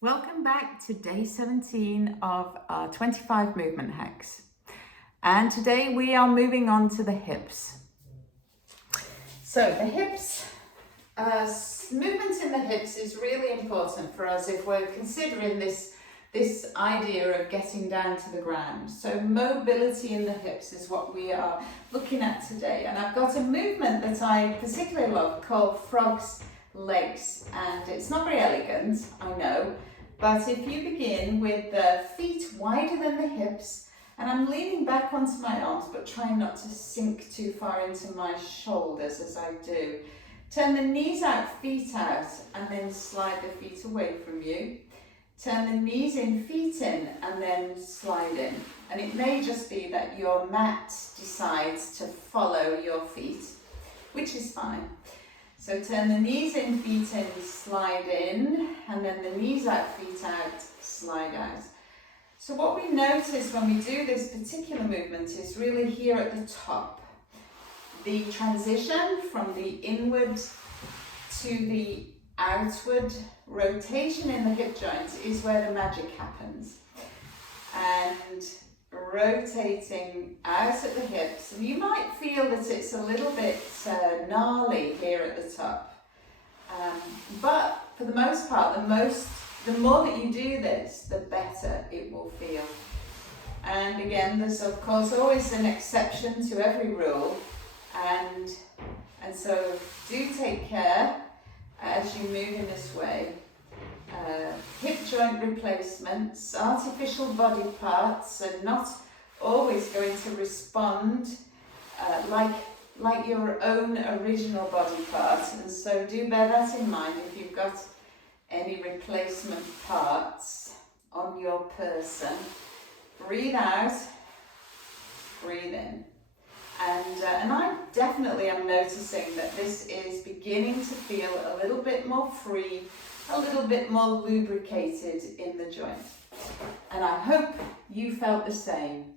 Welcome back to day 17 of our 25 movement hacks. And today we are moving on to the hips. So the hips, movement in the hips is really important for us if we're considering this idea of getting down to the ground. So mobility in the hips is what we are looking at today. And I've got a movement that I particularly love called frog's legs. And it's not very elegant, I know. But if you begin with the feet wider than the hips, and I'm leaning back onto my arms, but trying not to sink too far into my shoulders as I do. Turn the knees out, feet out, and then slide the feet away from you. Turn the knees in, feet in, and then slide in. And it may just be that your mat decides to follow your feet, which is fine. So turn the knees in, feet in, slide in, and then the knees out, feet out, slide out. So what we notice when we do this particular movement is really here at the top. The transition from the inward to the outward rotation in the hip joint is where the magic happens. And rotating out at the hips, and you might feel that it's a little bit gnarly here at the top, but for the most part, the more that you do this, the better it will feel. And again, there's of course always an exception to every rule, and so do take care as you move in this way. Hip joint replacements, artificial body parts are not always going to respond like your own original body part, and so do bear that in mind if you've got any replacement parts on your person. Breathe out, breathe in. And I definitely am noticing that this is beginning to feel a little bit more free, a little bit more lubricated in the joint. And I hope you felt the same.